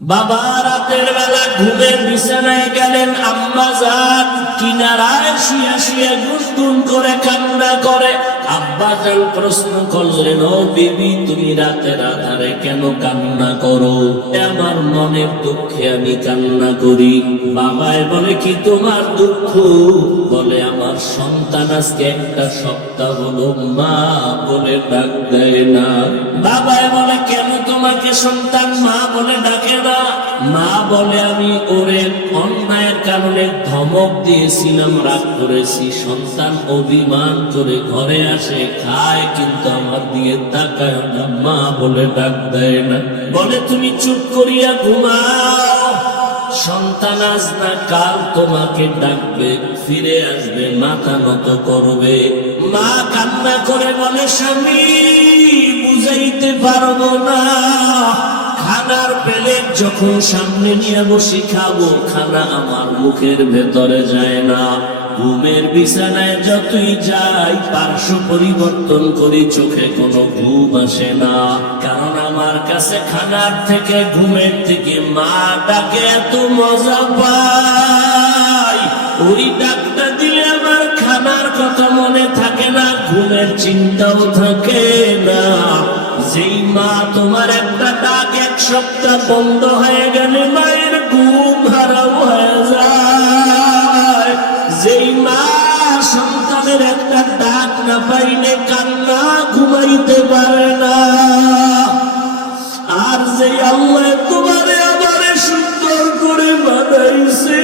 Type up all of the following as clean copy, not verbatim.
বাবা রাতের বেলা ঘুমের বিছানায় গেলেন, আম্মা জান কিনারায় শুয়ে শুয়ে গুনগুন করে কান্না করে। আব্বা জান প্রশ্ন করলেন, ও বিবি তুমি রাতের আধারে কেন কান্না করো? আমার মনের দুঃখে আমি কান্না করি। বাবায় বলে, কি তোমার দুঃখ? বলে, আমার সন্তান আজকে একটা সপ্তাহ হলো মা বলে ডাক দেয় না। বাবায় বলে, কেন তোমাকে সন্তান মা বলে ডাকে না? মা বলে, আমি ওরে অন্যায়ের কারণে ধমক দিয়েছিলাম, রাগ করেছি। সন্তান অভিমান করে ঘরে আসে, খায়, কিন্তু আমার দিকে তাকায় না, মা বলে ডাক দেয় না। বলে, তুমি চুপ করিয়া ঘুমাও, সন্তান আজ না কাল তোমাকে ডাকবে, ফিরে আসবে, মাথা নত করবে। মা কান্না করে বলে, স্বামী বুঝাইতে পারবো না, খানার প্লেট যখন সামনে নিয়ে বসে খাবো, খানা আমার মুখের ভেতরে যায় না। ঘুমের বিছানায় যতই যাই, পার্শ্ব পরিবর্তন করি, চোখে কোনো ঘুম আসে না। কারণ আমার কাছে খানার থেকে, ঘুমের থেকে মা ডাকে এত মজা পাই। ওই ডাকটা দিলে আমার খানার কথা মনে থাকে না, ঘুমের চিন্তাও থাকে না। যেই মা তোমার একটা ডাক এক সপ্তাহ বন্ধ হয়ে গেলে মায়ের ঘুম হারাম হয়ে যায়। যেই মা সন্তানের একটা ডাক না পাইলে কান্না ঘুমাইতে পারে না। আর যে আল্লাহ তোমারে আমারে সুন্দর করে বানাইছে,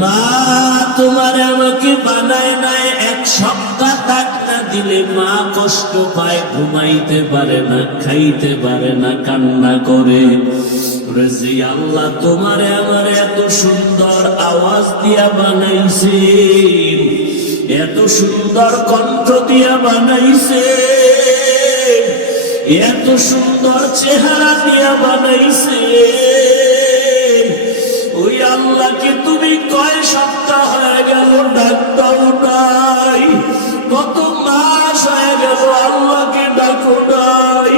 মা তোমারে আমাকে বানায় নাই, এক সপ্তাহ ডাক না দিলে মা কষ্ট পায়, ঘুমাইতে পারে না, খাইতে পারে না, কান্না করে। যে আল্লাহ তোমারে আমারে এত সুন্দর আওয়াজ দিয়া বানাইছে, এত সুন্দর কণ্ঠ দিয়া বানাইছে, এত সুন্দর চেহারা দিয়া বানাইছে, ওই আল্লাহকে তুমি কয় সপ্তাহ হয়ে গেল ডাক দাও নাই? কত মাস হয়ে গেল আল্লাহকে ডাকো নাই?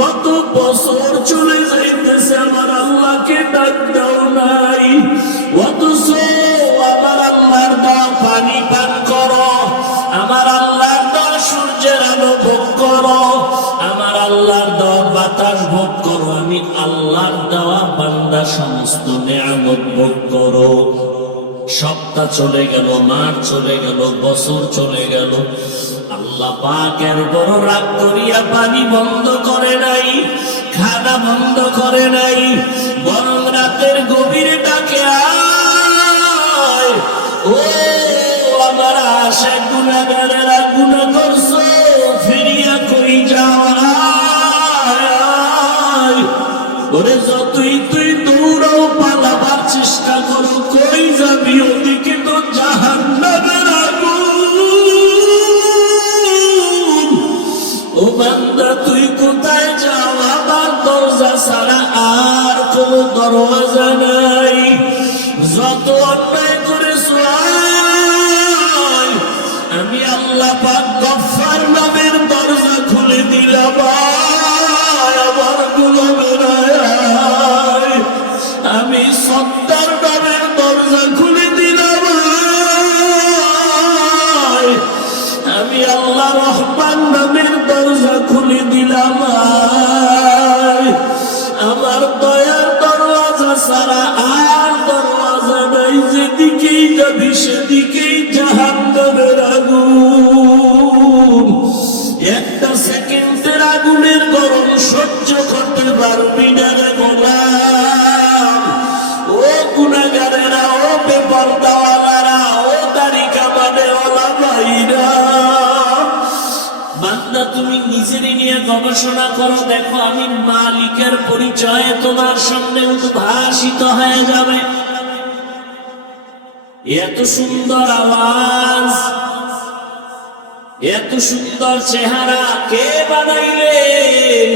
কত বছর চলে যাইতেছে আমার আল্লাহকে ডাক দাও নাই? অথচ আমার আল্লাহর দেওয়া পানি পান করো, আমার আল্লাহর দেওয়া সূর্যের আলো ভোগ করো, আমার আল্লাহর দেওয়া বাতাস ভোগ করো, আমি আল্লাহর দেওয়া বান্দা সমস্ত নিয়ামত ভোগ করো। সপ্তাহ চলে গেল, মাস চলে গেল, বছর চলে গেল, আল্লাহ পাকের বড় রাগ করিয়া পানি বন্ধ করে নাই, খানা বন্ধ করে নাই, বরং রাতের গভীরে ডাকে, আয় ও আমার আশা গুনাহগারেরা, গুনাহ করছো, ফিরিয়া কই যাওয়া। ওরে যতই তুই দৌড়াও, পালাবার চেষ্টা করো, কই যাবি? ওদিকে তো জাহান্নামের আগুন। ও বান্দা তুই কোথায় যাও? আমার দরজা ছাড়া আর কোন দরওয়াজা নাই। যত অন্যায় করেছো আমি আল্লাহ পাক গফফার নামের দরজা খুলে দিলাম, আমার গোলামের আমি সত্তার নামের দরজা খুলে দিলাম, আমি আল্লাহ রহমান নামের দরজা খুলে দিলাম। আমার দয়ার দরওয়াজা ছাড়া আর দরওয়াজা নাই, যেদিকেই যাবি সেদিকেই জাহান্নামের আগুন। একটা সেকেন্ডের আগুনের গরম সহ্য করতে পারবি না রে গোলাম। ও গুনাহগারেরা, ও বেপরদাওয়ালারা, ও দাড়ি কামানেওয়ালা ভাইরা, বান্দা তুমি নিজেরই নিয়ে গবেষণা করো, দেখো আমি মালিকের পরিচয়ে তোমার সামনে উদ্ভাসিত হয়ে যাবে। এত সুন্দর আওয়াজ, এত সুন্দর চেহারা কে বানাইলেন?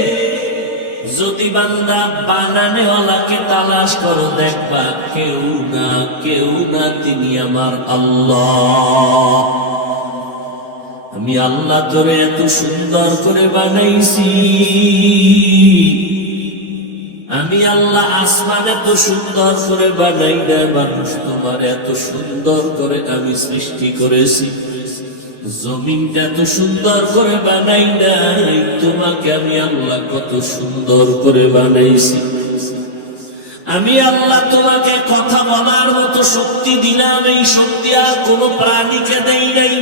যদি বান্দা বানানেওয়ালাকে তালাশ করো, দেখবা কেউ না, কেউ না, তিনি আমার আল্লাহ। আমি আল্লাহ তোরে এত সুন্দর করে বানাইছি, আমি আল্লাহ আসমান এত সুন্দর করে বানাই না, মানুষ তোমার এত সুন্দর করে আমি সৃষ্টি করেছি। জমিনটা এত সুন্দর করে বানাই নাই, তোমাকে আমি আল্লাহ কত সুন্দর করে বানাইছি। আমি আল্লাহ তোমাকে কথা বলার মতো শক্তি দিলাম, এই শক্তি আর কোনো প্রাণীকে দেই নাই।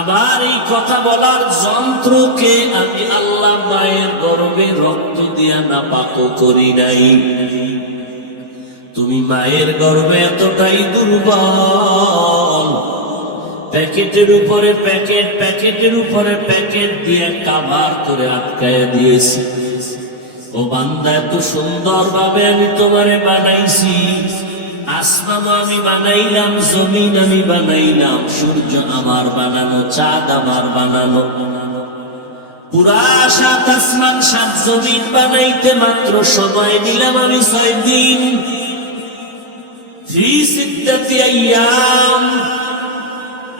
আবার এই কথা বলার যন্ত্রকে আমি আল্লাহ মায়ের গর্ভে রক্ত দিয়া নাপাক করি নাই। তুমি মায়ের গর্ভে এতটাই দুর্বল, প্যাকেটের উপরে প্যাকেট, প্যাকেটের উপরে প্যাকেট দিয়ে কাভার করে আটকায় দিয়েছি। ও বান্দা, এত সুন্দর ভাবে আমি তোমারে বানাইছি। আসমান আমি বানাইলাম, জমিন আমি বানাইলাম, সূর্য আমার বানানো, চাঁদ আমার বানানো। পুরা 7 আসমান 7 জমিন বানাইতে মাত্র সময় দিলাম আমি 6 দিন। ফি সিদ্দাতি আইয়াম।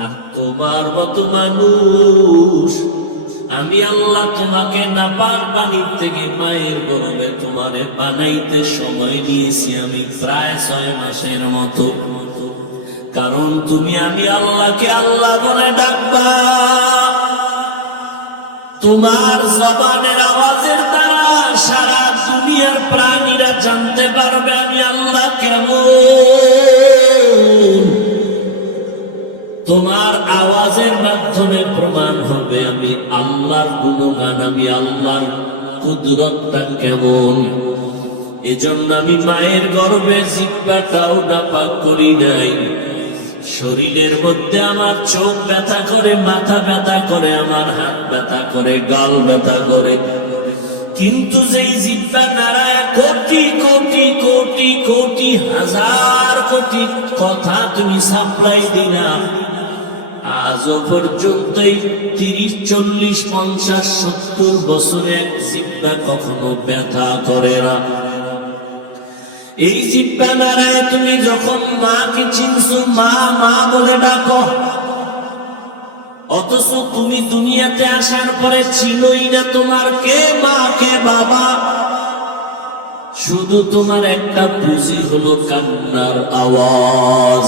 আর তোমার মতো মানুষ আমি আল্লাহ তোমাকে নাপাক পানির থেকে মায়ের গর্ভে তোমারে বানাইতে সময় নিয়েছি আমি প্রায় 6 মাসের মতো। কারণ তুমি আমি আল্লাহকে আল্লাহ বলে ডাকবা, তোমার জবানের আওয়াজের দ্বারা সারা দুনিয়ার প্রাণীরা জানতে পারবে আমি আল্লাহ কেমন। তোমার আওয়াজের মাধ্যমে প্রমাণ হবে আমি আল্লাহর গুণগান, আমি আল্লাহর কুদরতটা কেমন। এজন্য আমি মায়ের গর্ভে জিহ্বাটাও নাপাক করি নাই। শরীরের মধ্যে আমার চোখ ব্যথা করে, মাথা ব্যথা করে, আমার হাত ব্যথা করে, গাল ব্যথা করে, কিন্তু যেই জিহ্বা নাড়ায় কোটি কোটি কোটি কোটি হাজার কোটি কথা তুমি সাপ্লাই দিলা, আজও পর্যন্ত 30, 40, 50, 70 বছরে এক জিহ্বা কখনো ব্যথা করে না। এই জিহ্বা নাড়ায় তুমি যখন মাকে চিনছো, মা মা বলে ডাকো, অথচ তুমি দুনিয়াতে আসার পরে চিনোই না তোমার কে মা কে বাবা। শুধু তোমার একটা পুঁজি হলো কান্নার আওয়াজ।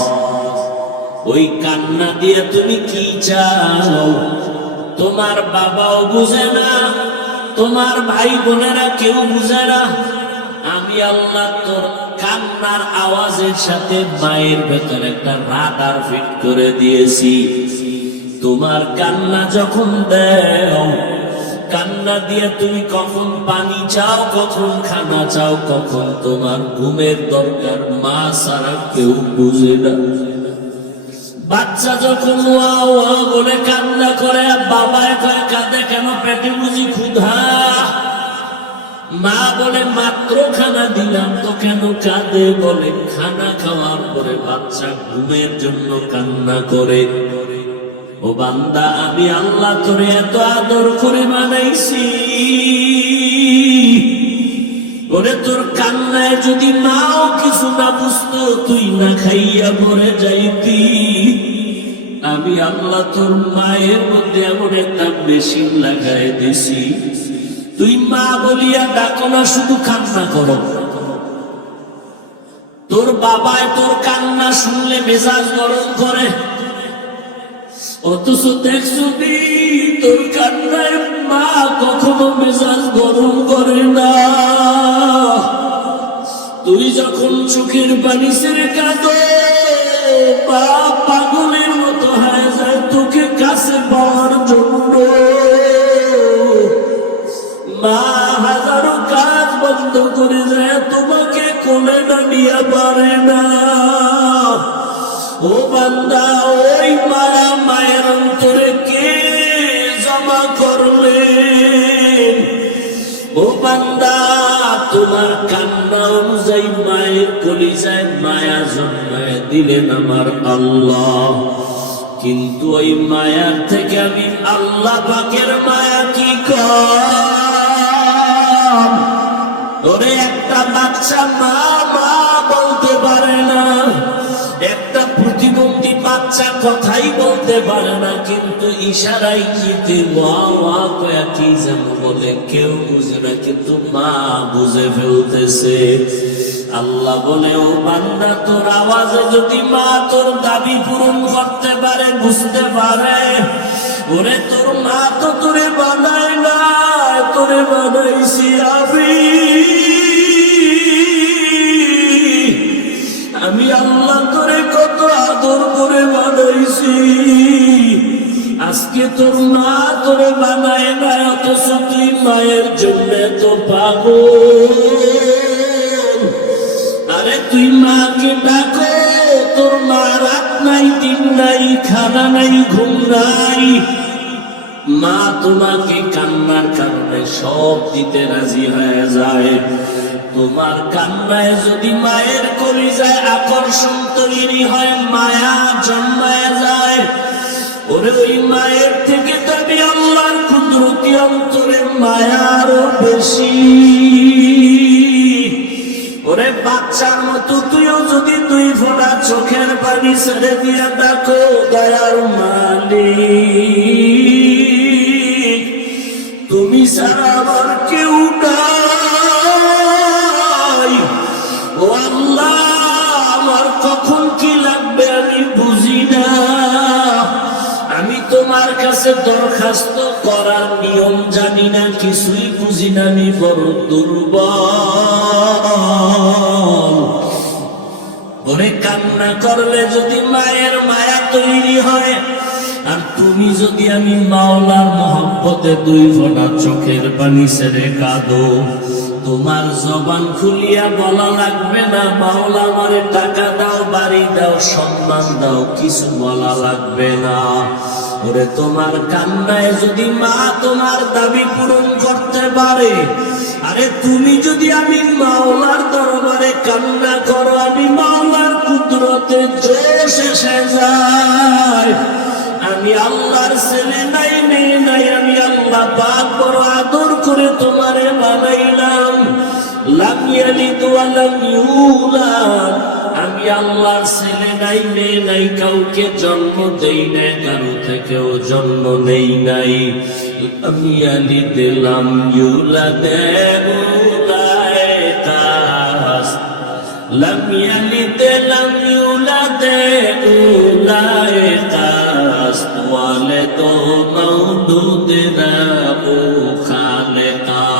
ওই কান্না দিয়ে তুমি কি চাও তোমার বাবাও বুঝে না, তোমার ভাই বোনেরা কেউ বুঝে না। আমি আল্লাহ তোর কান্নার আওয়াজের সাথে মায়ের ভেতরে একটা রাডার ফিট করে দিয়েছি। তোমার কান্না যখন দেও, কান্না দিয়ে তুমি কখন পানি চাও, কখন খানা চাও, কখন তোমার ঘুমের দরকার, মা ছাড়া কেউ বুঝে না। বাচ্চা যখন ওয়া ওয়া বলে কান্না করে, বাবায় কয় কাঁদে কেন, পেটে বুঝি ক্ষুধা। মা বলে মাত্র খানা দিলাম তো কেন কাঁদে, বলে খানা খাওয়ার পরে বাচ্চা ঘুমের জন্য কান্না করে। ও বান্দা, আমি আল্লাহ তোরে এত আদর করে বানাইছি, ওরে তোর কান্নায় যদি মাও কিছু না বুঝতো, তুই না খাইয়া মরে যাইতি। আমি আল্লাহ তোর মায়ের মধ্যে এমন একটা মেশিন লাগাই দিছি, তুই মা বলিয়া ডাকো না, শুধু কান্না করো। তোর বাবায় তোর কান্না শুনলে মেজাজ গরম করে, অথচ দেখছো তোর কান্নায় মা কখনো মেজাজ গরম করে না। তুই যখন চোখের পানি ছেড়ে কাঁদো, মা পাগলের মতো হয়ে যায় তোকে কাছে পাওয়ার জন্য। মা হাজারো কাজ বন্ধ করে যায়, তোমাকে কোলে না নিয়ে পারে না। ও বান্দা, ওই মায়া মায়ের অন্তরে কে জমা করলেন? ও বান্দা, তোমার কান্না অনুযায়ী মায়ের কলিজায় মায়া জন্মায় দিলেন আমার আল্লাহ। কিন্তু ওই মায়ার থেকে আমি আল্লাহ পাকের মায়া কি কম? ওরে একটা বাচ্চা মা মা বলতে পারে না, একটা প্রতিবন্ধী বাচ্চা বাচ্চা কথাই বলতে পারে না, কিন্তু ইশারায় জিতে ওয়া ওয়া কয়া কি যেন বলে, কেউ বুঝে না, কিন্তু মা বুঝে ফেলতেছে। আল্লাহ বলে, ও বান্দা, তোর আওয়াজে যদি মা তোর দাবি পূরণ করতে পারে, বুঝতে পারে, ওরে তোর মা তো তোরে বানায় না, তোরে বানাইছি আমি আল্লাহ তোরে কত আদর করে বানাইছি। আজকে তোর মা তোরে বানায় না, অথচ তুই মায়ের জন্য তো পাগল। আরে তুই মাকে ডাকো, তোর মা রাত নাই, দিন নাই, খানা নাই, ঘুম নাই, মা তোমাকে কান্নার কারণে সব দিতে রাজি হয়ে যায়। তোমার কান্নায় যদি মায়ের কলিজায় আকর্ষণ তৈরি হয়, মায়া জন্মায় যায়, ওরে ওই মায়ের থেকে তবে আল্লাহর কুদরতি অন্তরে মায়া আরো বেশি। ওরে বাচ্চার মতো তুইও যদি 2 ফোঁটা চোখের পানি ছেড়ে দিয়া ডাকো, দয়ার মালিক তুমি ছাড়া আমার কেউ নাই, ও আল্লাহ আমার কখন কি লাগবে আমি বুঝি না, আমি তোমার কাছে দরখাস্ত করার নিয়ম জানি না, কিছুই বুঝি না, আমি বড় দুর্বল। ওরে কান্না করলে যদি মায়ের মায়া তৈরি হয়, আর তুমি যদি আমি মাওলার মহব্বতে 2 ফোঁটা চোখের পানি ছেড়ে কাঁদো, তোমার জবান খুলিয়া বলা লাগবে না মাওলা আমারে টাকা দাও, বাড়ি দাও, সম্মান দাও, কিছু বলা লাগবে না। ওরে তোমার কান্নায় যদি মা তোমার দাবি পূরণ করতে পারে, আরে তুমি যদি আমি মাওলার দরবারে কান্না করো, আমি মাওলার কুদরতে জোশ এসে যায়। আমি আল্লাহর ছেলে নাই, মেয়ে নাই, আমি আল্লাহ পাক বড় আদর করে তোমারে বানাইলাম। লাম ইয়ালিদ ওয়া লাম ইউলাদ, আমি আল্লাহর ছেলে নাই, মেয়ে নাই, কাউকে জন্ম দেই নাই, কারো থেকেও জন্ম নেই নাই। আমি ইয়ালিদ লাম ইউলাদ উলাইকাস, লাম ইয়ালিদ লাম ইউলাদ উলাইকাস, ওয়ালিদ মাউলুদ রাবু খালেকাস।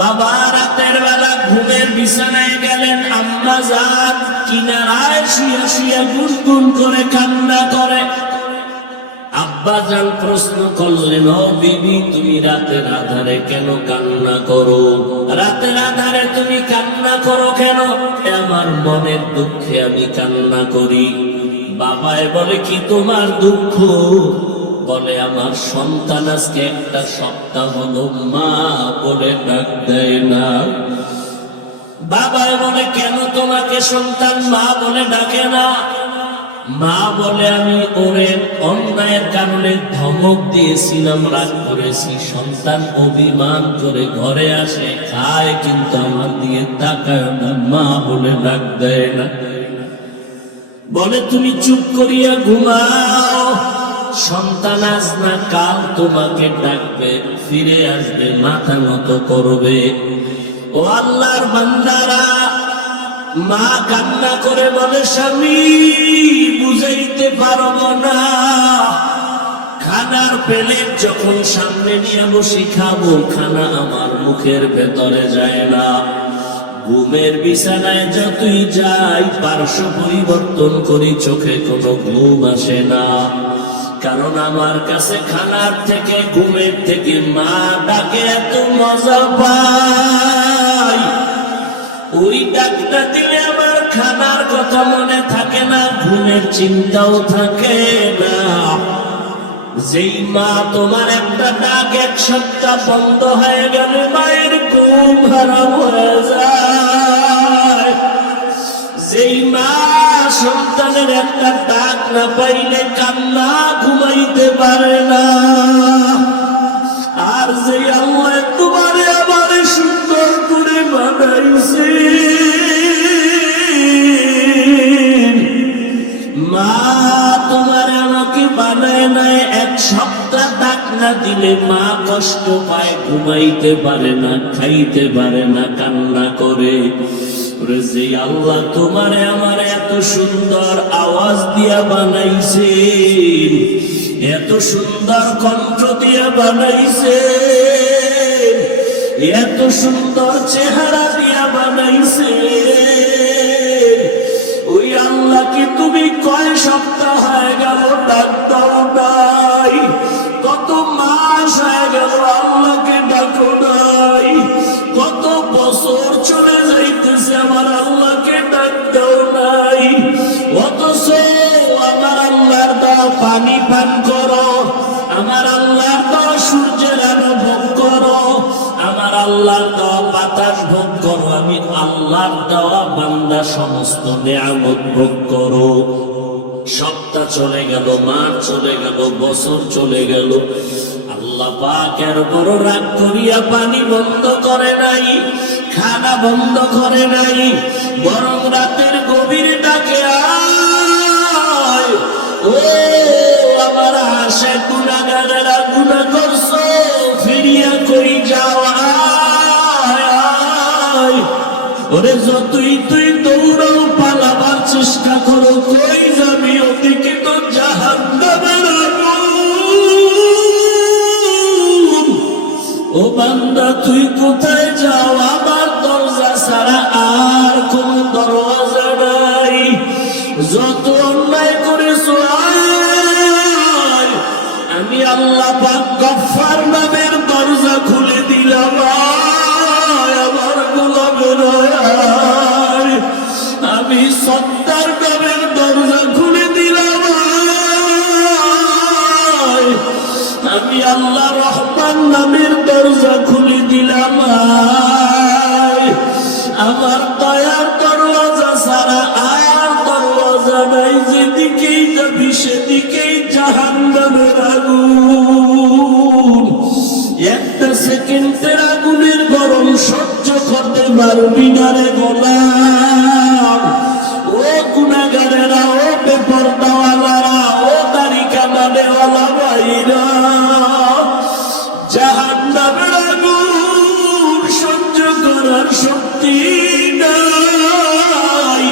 বাবা রাতের বেলা ঘুমের বিছানায় গেলেন, আম্মা জান কিনারায় শুয়ে শুয়ে গুনগুন করে কান্না করে। আব্বা জান প্রশ্ন করলেন, ও বিবি তুমি রাতের আধারে কেন কান্না করো? রাতের আধারে তুমি কান্না করো কেন? আমার মনের দুঃখে আমি কান্না করি। বাবায় বলে, কি তোমার দুঃখ? বলে, আমার সন্তান আজকে 1 সপ্তাহ হলো মা বলে ডাক দেয় না। বাবায় বলে, কেন তোমাকে সন্তান মা বলে ডাকে না? মা বলে, আমি ওরে অন্যায়ের কারণে ধমক দিয়েছিলাম, রাগ করেছি, সন্তান অভিমান করে ঘরে আসে, খায়, কিন্তু আমার দিয়ে তাকায় না, মা বলে ডাক দেয় না। বলে, তুমি চুপ করিয়া ঘুমাও, সন্তান আজ না কাল তোমাকে ডাকবে, ফিরে আসবে, মাথা নত করবে। ও আল্লাহর বান্দারা, মা কান্না করে বলে, স্বামী বুঝাইতে পারবো না, খানার প্লেট যখন সামনে নিয়ে বসি খাবো, খানা আমার মুখের ভেতরে যায় না। ঘুমের বিছানায় যতই যাই, পার্শ্ব পরিবর্তন করি, চোখে কোনো ঘুম আসে না, কারণ আমার কাছে খানার থেকে, ঘুমের থেকে মা ডাকে এত মজা পাই। ওই ডাকটা দিলে আমার খানার কথা মনে থাকে না, ঘুমের চিন্তাও থাকে না। যেই মা তোমার একটা ডাক 1 সপ্তাহ বন্ধ হয়ে গেল, মায়ের ঘুম হারাম হয়ে যায়। যেই মা সন্তানের একটা ডাক না পাইলে কান্না ঘুমাইতে পারে না। আর যে আল্লাহ তোমারে আবার সুন্দর করে বানাইছে, না দিলে মা কষ্ট পায়, ঘুমাইতে পারে না, খাইতে পারে না, কান্না করে। যে আল্লাহ তোমারে আমার এত সুন্দর আওয়াজ দিয়া বানাইছে, এত সুন্দর কণ্ঠ দিয়া বানাইছে, এত সুন্দর চেহারা দিয়া বানাইছে, ওই আল্লাহকে তুমি কয় সপ্তাহ হয়ে গেল ডাক দাও নাই, কত মাস হয়ে গেল আল্লাহকে ডাকো নাই, কত বছর চলে যাইতেছে আমার আল্লাহকে ডাক দাও নাই। অথচ আমার আল্লাহর দেওয়া পানি পান করো, আমার আল্লাহর দেওয়া সূর্যের আলো ভোগ করো, আমার আল্লাহর দেওয়া বাতাস ভোগ করো, আমি আল্লাহর দেওয়া বান্দা সমস্ত নিয়ামত ভোগ করো। সপ্তাহ চলে গেল, মাস চলে গেল, বছর চলে গেল, আল্লাহ পাক এর বড় রাগ করিয়া পানি বন্ধ করে নাই, খানা বন্ধ করে নাই, বরং রাতের গভীরে ডাকে আয়, ও আমার আশা গুনাহগারেরা গুনাহ করছো, ফিরিয়া কই যাও আয়। ওরে যতই তুই দৌড়াও পালাবার চেষ্টা করো, কই যাবি? ওদিকে তো জাহান্নামের আগুন। ও বান্দা তুই কোথায় যাও? আমার দরজা ছাড়া আর কোন দরজা নাই। যত অন্যায় করেছো আয়, আমি আল্লাহ পাক গফফার নামের দরজা খুলে দিলাম, আমার গোলামের আয়। আমি সত্তার নামের দরজা খুলে দিলাম, আমি আল্লাহ রহমান নামের দরজা খুলে দিলাম। আমার দয়ার দরওয়াজা ছাড়া আর দরওয়াজা নাই, যেদিকেই যাবি সেদিকেই জাহান্নামের আগুন। একটা সেকেন্ডের আগুনের গরম সহ্য করতে পারবি না রে গোলাম। ও গুনাহগারেরা, ও বেপরদাওয়ালারা, ও দাড়ি কামানেওয়ালা ভাইরা, জাহান্নামের আগুন সহ্য করার শক্তি নাই।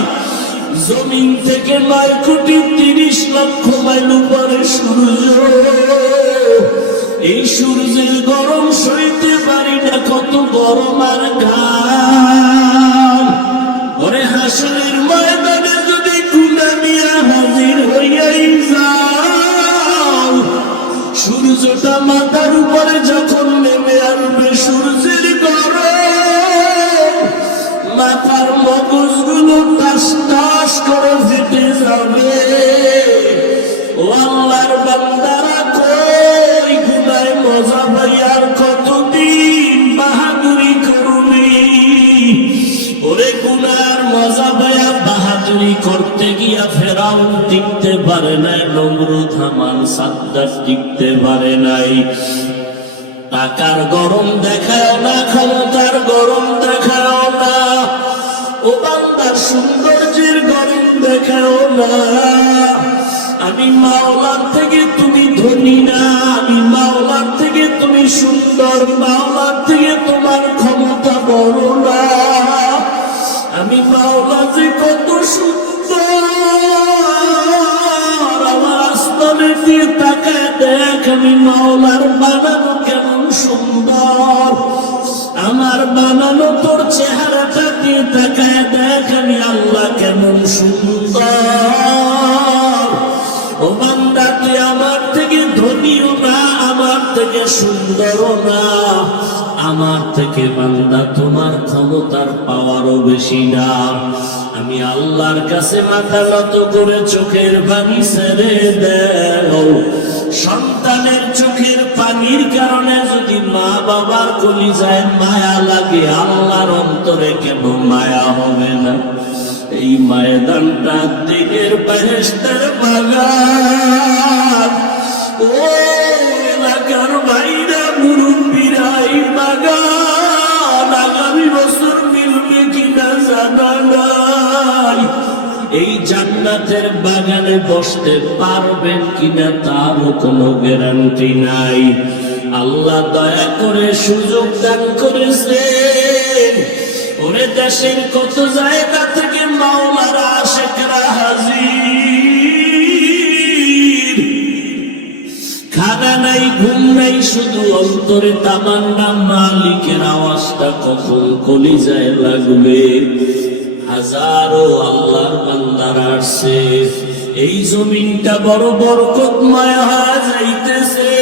জমিন থেকে 9,30,00,000 মাইল উপরে সূর্য, এই সূর্যের গরম সইতে পারি না, কত গরম আর ঘাম। ওরে হাসরের ময়দানে যদি গুনাহ নিয়ে হাজির হইয়াই যাও, সূর্যটা মাথার উপরে যখন নেমে আসবে, সূর্যের গরম মাথার মগজগুলো টাস টাস করে ফেটে যাবে। ও আল্লাহর বান্দারা, কই গুনায় মজা পাই আর কতদিন বাহাদুরি করবি? ওরে গুনার মজা পাইয়া বাহাদুরি করতে গিয়া ফেরাউন টিকতে পারে নাই, নমরুদ হামান সাদ্দাত টিকতে পারে নাই। টাকার গরম দেখাও না, ক্ষমতার গরম দেখাও না, ও বান্দার সৌন্দর্যের গরম দেখাও না। আমি মাওলার থেকে তুমি ধনী না, আমি মাওলার থেকে তুমি সুন্দর, মাওলার থেকে তোমার ক্ষমতা বড় না। আমি মাওলা যে কত সুন্দর, আমার আসমানে দিয়ে তাকায় দেখ, আমি মাওলার বানানো কেমন সুন্দর। আমার বানানো তোর চেহারাটা দিয়ে তাকায় দেখ, আমি আল্লাহ কেমন সুন্দর। ও বান্দা, তুই আমার থেকে ধনীও না, আমার থেকে সুন্দরও না, আমার থেকে বান্দা তোমার ক্ষমতার পাওয়ারও বেশি না। আমি আল্লাহর কাছে মাথা নত করে চোখের পানি ছেড়ে দেও। সন্তানের চোখের পানির কারণে যদি মা বাবার কলিজায় মায়া লাগে, আল্লাহর অন্তরে কেন মায়া হবে না? এই ময়দানটা দিনের বেহেশতের বাগান। ও এলাকার ভাইরা, মুরব্বীরা, এই বাগান আগামী বছর মিলবে কিনা জানা নাই। এই জান্নাতের বাগানে বসতে পারবেন কিনা তারও কোনো গ্যারান্টি নাই। আল্লাহ দয়া করে সুযোগ দান করেছেন। ওরে দেশের কত জায়গা থেকে মাওলার আশিকরা হাজির। খানা নাই, ঘুম নাই, শুধু অন্তরে তামান্না মালিকের আওয়াজটা কখন কলিজায় লাগবে। হাজারো আল্লাহর বান্দারা আসছে, এই জমিনটা বড় বরকতময় হয়ে যাইতেছে।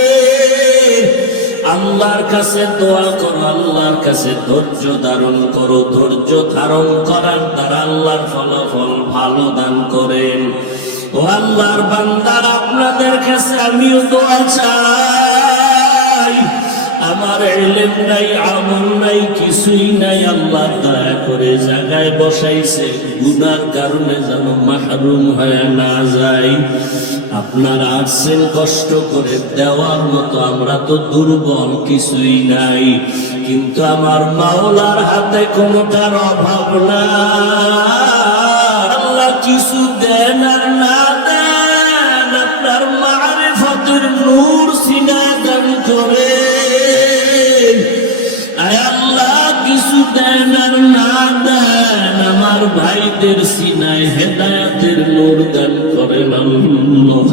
আল্লাহর কাছে দোয়া করো, আল্লাহর কাছে ধৈর্য ধারণ করো। ধৈর্য ধারণ করার দ্বারা আল্লাহর ফলাফল ভালো দান করেন। ও আল্লাহর বান্দারা, আপনাদের কাছে আমিও দোয়া চাই। আমার ইলম নাই, আমল নাই, কিছুই নাই। আল্লাহ দয়া করে জায়গায় বসাইছে, গুনার কারণে যেন মাহরুম হয়ে না যাই। আপনারা আসছেন কষ্ট করে, দেওয়ার মতো আমরা তো দুর্বল, কিছুই নাই। কিন্তু আমার মাওলার হাতে কোনোটার অভাব না। আল্লাহ কিছু দেন আর না দেন, আপনার মারিফতের নূর সিনায় দান করে। আল্লাহ কিছু দেন আর না দেন, আমার ভাইদের সিনায় হেদায়েতের নূর দান করেন আল্লাহ।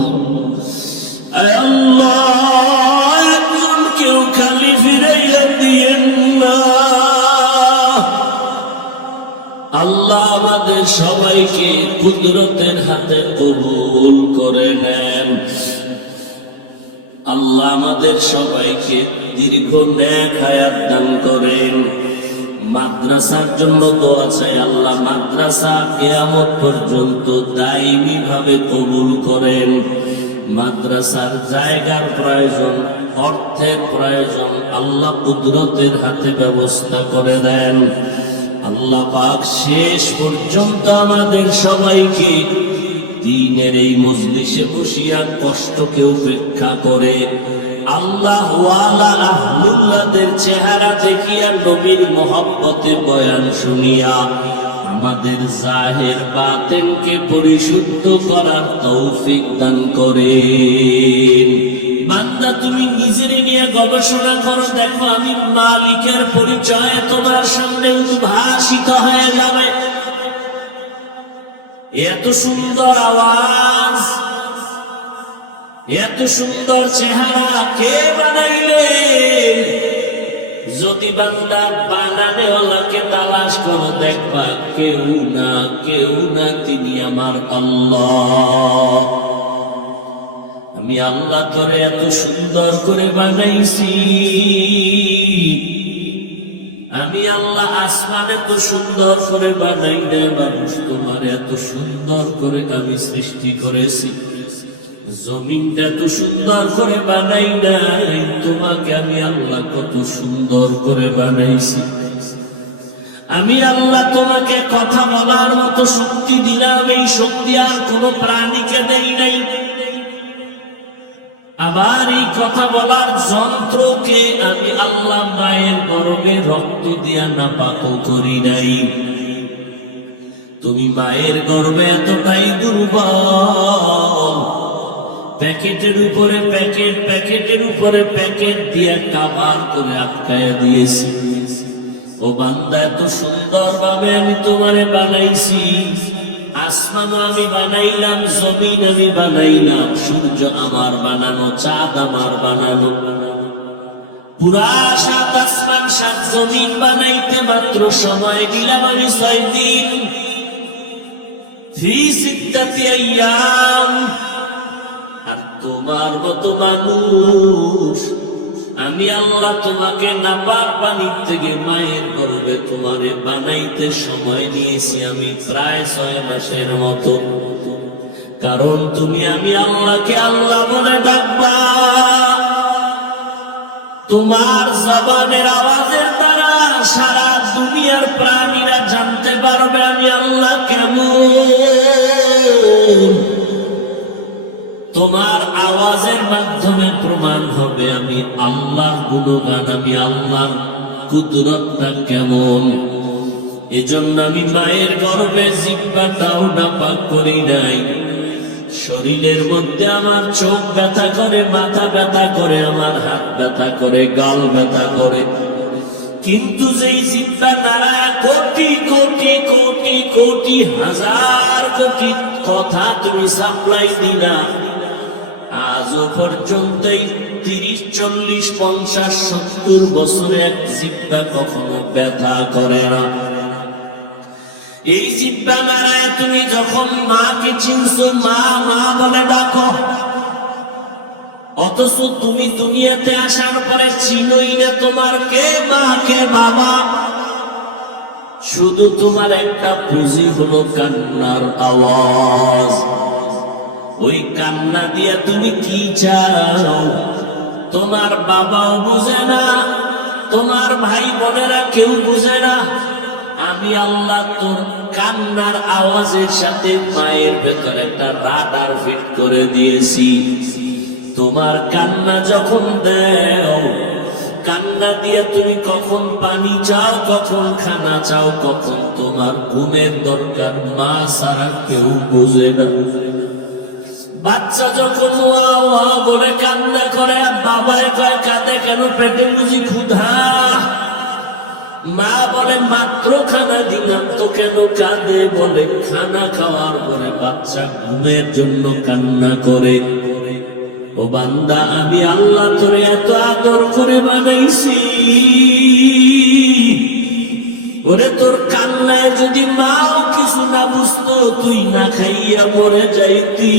একজন কেউ খালি ফিরাইয়া দিয়েন না আল্লাহ। আমাদের সবাইকে কুদরতের হাতে কবুল করে নেন আল্লাহ। আমাদের সবাইকে দীর্ঘ নেক হায়াত দান করেন। মাদ্রাসার জন্য দোয়া চাই, আল্লাহ মাদ্রাসা কিয়ামত পর্যন্ত দায়ী ভাবে কবুল করেন। মাদ্রাসার জায়গার প্রয়োজন, অর্থের প্রয়োজন, আল্লাহ কুদরতের হাতে ব্যবস্থা করে দেন। আল্লাহ পাক শেষ পর্যন্ত আমাদের সবাইকে দ্বীনের এই মজলিসে বসিয়া কষ্টকে উপেক্ষা করে আল্লাহ ওয়ালা আহলুল্লাহদের চেহারা দেখিয়া নবীর মহব্বতে বয়ান শুনিয়া আমাদের জাহের বাতেনকে পরিশুদ্ধ করার তৌফিক দান করেন। বান্দা, তুমি নিজের নিয়ে গবেষণা করো, দেখো আমি মালিকের পরিচয় তোমার সামনে উদ্ভাসিত হয়ে যাবে। এত সুন্দর আওয়াজ, এত সুন্দর চেহারা কে বানাইলেন? যদি বান্দা বানানেওয়ালাকে তালাশ করো, দেখবা কেউ না, কেউ না, তিনি আমার আল্লাহ। আমি আল্লাহ করে এত সুন্দর করে বানাইছি। আমি আল্লাহ আসমান এত সুন্দর করে বানাই না, মানুষ তোমার এত সুন্দর করে আমি সৃষ্টি করেছি। জমিনটা এত সুন্দর করে বানাই নাই, তোমাকে আমি আল্লাহ কত সুন্দর করে বানাইছি। আমি আল্লাহ তোমাকে কথা বলার মতো শক্তি দিলাম, এই শক্তি আর কোন প্রাণীকে দেই নাই। আবার এই কথা বলার যন্ত্রকে আমি আল্লাহ মায়ের গর্ভে রক্ত দিয়া নাপাক করি নাই। তুমি মায়ের গর্ভে এতটাই দুর্বল, প্যাকেটের উপরে প্যাকেট, প্যাকেটের উপরে প্যাকেট দিয়া কাবার করে আটকায়া দিয়েছি। ও বান্দা, এত সুন্দর ভাবে আমি তোমারে বানাইছি। আসমান আমি বানাইলাম, জমিন আমি বানাইলাম, সূর্য আমার বানানো, চাঁদ আমার বানানো। পুরা 7 আসমান 7 জমিন বানাইতে মাত্র সময় দিলাম আমি 6 দিন। ফি সিত্তাতি আইয়াম। আর তোমার মতো মানুষ আমি আল্লাহ তোমাকে নাপাক পানির থেকে মায়ের গর্ভে তোমারে বানাইতে সময় নিয়েছি আমি প্রায় 6 মাসের মতো। কারণ তুমি আমি আল্লাহকে আল্লাহ বলে ডাকবা। তোমার জবানের আওয়াজের দ্বারা সারা দুনিয়ার প্রাণীরা জানতে পারবে আমি আল্লাহ কেমন। তোমার আওয়াজের মাধ্যমে প্রমাণ হবে আমি আল্লাহর গুণগান, আমি আল্লাহর কুদরতটা কেমন। এজন্য আমি মায়ের গর্ভে জিহ্বাটাও নাপাক করি নাই। শরীরের মধ্যে আমার চোখ ব্যথা করে, মাথা ব্যথা করে, আমার হাত ব্যথা করে, গাল ব্যথা করে, কিন্তু যেই জিহ্বা নাড়ায় কোটি কোটি কোটি কোটি হাজার কোটি কথা তুমি সাপ্লাই দিলা, আজও পর্যন্ত 30, 40, 50, 70 বছরে এক জিহ্বা কখনো ব্যথা করে না। এই জিহ্বা নাড়ায় তুমি যখন মাকে চিনছো, মা মা বলে ডাকো, অথচ তুমি দুনিয়াতে আসার পরে চিনোই না তোমার কে মা কে বাবা। শুধু তোমার একটা পুঁজি হলো কান্নার আওয়াজ। ওই কান্না দিয়ে তুমি কি চাও তোমার বাবাও বুঝে না, তোমার ভাই বোনেরা কেউ বুঝে না। আমি আল্লাহ তোর কান্নার আওয়াজের সাথে মায়ের ভেতরে একটা রাডার ফিট করে দিয়েছি। তোমার কান্না যখন দেও, কান্না দিয়ে তুমি কখন পানি চাও, কখন খানা চাও, কখন তোমার ঘুমের দরকার, মা ছাড়া কেউ বুঝে না। বাচ্চা যখন ওয়া ওয়া বলে কান্না করে, বাবায় কয় কাঁদে কেন, পেটে বুঝি ক্ষুধা? মা বলে মাত্র খানা দিলাম তো কেন কাঁদে? বলে খানা খাওয়ার পরে বাচ্চা ঘুমের জন্য কান্না করে। ও বান্দা, আমি আল্লাহ তোরে এত আদর করে বানাইছি, ওরে তোর কান্নায় যদি মাও কিছু না বুঝতো, তুই না খাইয়া মরে যাইতি।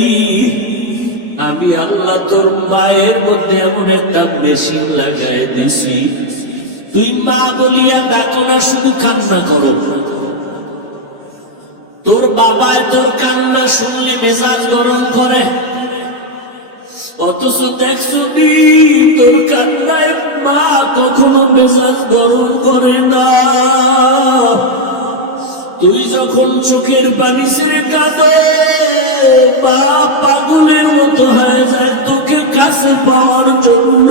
আমি আল্লাহ তোর মায়ের মধ্যে এমন একটা মেশিন লাগাই দিছি, তুই মা বলিয়া ডাকো না, শুধু কান্না করো। তোর বাবায় তোর কান্না শুনলে মেজাজ গরম করে, অথচ দেখছো তোর কান্নায় মা কখনো মেজাজ গরম করে না। তুই যখন চোখের পানি ছেড়ে কাঁদো, মা পাগলের মতো হয়ে যায় তোকে কাছে পাওয়ার জন্য।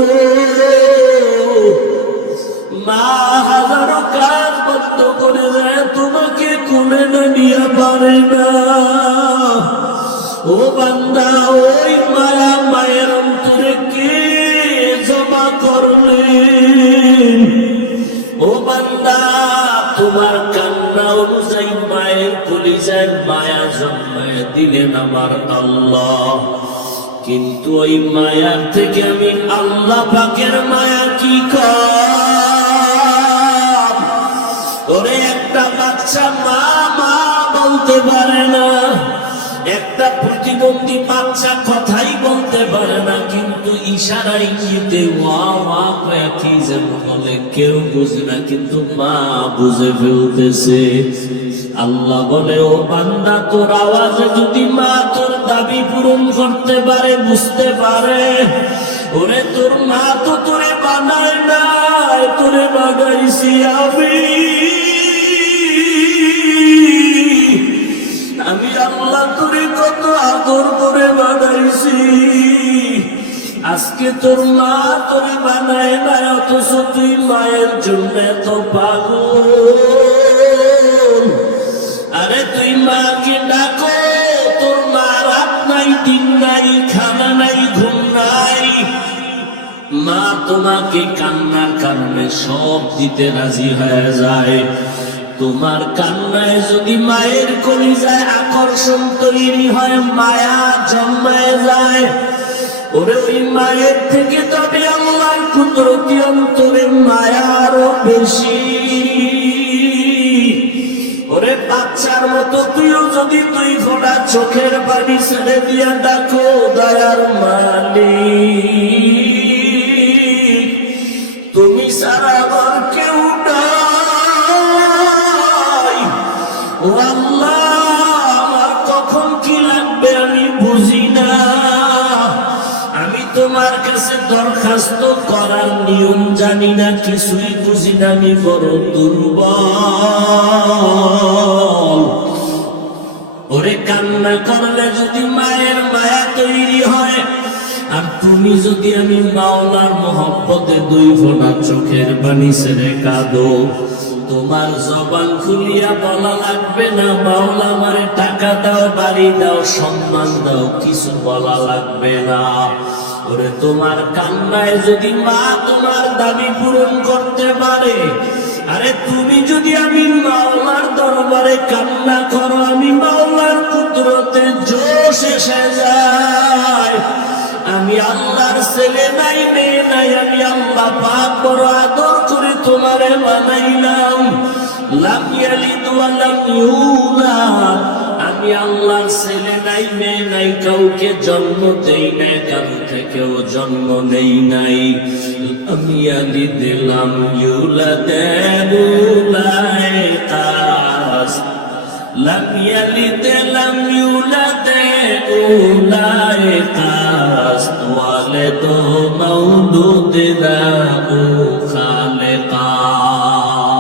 মা হাজারো কাজ বন্ধ করে দেয়, তোমাকে কোলে না নিয়ে পারে না। ও বান্দা, ওই মায়া মায়ের অন্তরে কে জমা করলেন? ও বান্দা, তোমার কান্না অনুযায়ী মায়ের কলিজায় মায়া জন্মায় দিলেন আমার আল্লাহ। কিন্তু ওই মায়ার থেকে আমি আল্লাহ পাকের মায়া কি কম? ওরে একটা বাচ্চা মা মা বলতে পারে না, একটা প্রতিবন্ধী বাচ্চা কথাই বলতে পারে না, কিন্তু ইশারা ইঙ্গিতে ওয়া ওয়া কয়া কি যেন বলে, কেউ বুঝে না, কিন্তু মা বুঝে ফেলতেছে। আল্লাহ বলে, ও বান্দা, তোর আওয়াজে যদি মা তোর দাবি পূরণ করতে পারে, বুঝতে পারে, ওরে তোর মা তো তোরে বানায় নাই, তোরে বানাইছি আমি আল্লাহ তোরে কত আদর করে বানাইছি। আজকে তোর মা তোরে বানায় নাই, অথচ তুই মায়ের জন্য এত পাগল। আরে তুই মাকে ডাকো, তোর মা রাত নাই, দিন নাই, খানা নাই, ঘুম নাই, মা তোমাকে কান্নার কারণে সব দিতে রাজি হয়ে যায়। তোমার কান্নায় যদি মায়ের কলিজায় আকর্ষণ তৈরি হয়, মায়া জন্মায় যায়, ওরে ওই মায়ের থেকে তবে আল্লাহর কুদরতি অন্তরে মায়া আরো বেশি। ওরে বাচ্চার মতো তুইও যদি 2 ফোঁটা চোখের পানি ছেড়ে দিয়া ডাকো, দয়ার মালিক তুমি সারা ঘর কেউ নাই। ও আল্লাহ, আমার কখন কি লাগবে আমি বুঝি না, আমি তোমার কাছে দরখাস্ত করার নিয়ম জানি না, কিছুই বুঝি না, আমি বড় দুর্বল। ওরে কান্না করলে যদি মায়ের মায়া তৈরি হয়, আর তুমি যদি আমি মাওলার মহব্বতে 2 ফোঁটা চোখের পানি ছেড়ে কাঁদো, তোমার জবান খুলিয়া বলা লাগবে না মাওলা আমারে টাকা দাও, বাড়ি দাও, সম্মান দাও, কিছু বলা লাগবে না। ওরে তোমার কান্নায় যদি মা তোমার দাবি পূরণ করতে পারে, আরে তুমি যদি আমি মাওলার দরবারে কান্না করো, আমি মাওলার কুদরতে জোশ এসে যায়। আমি আল্লাহর ছেলে নাই, মেয়ে নাই, আমি আল্লাহ পাক বড় আদর করে তোমারে বানাইলাম। লাম ইয়ালিদ ওয়া লাম ইউলাদ, আমি আল্লাহর ছেলে নাই, মেয়ে নাই, কাউকে জন্ম দেই নাই, কারো থেকেও জন্ম নেই নাই। আমি ইয়ালিদ লাম ইউলাদ উলাইকাস, লাম ইয়ালিদ লাম ইউলাদ উলাইকাস, ওয়ালাদ মাউলুদ লা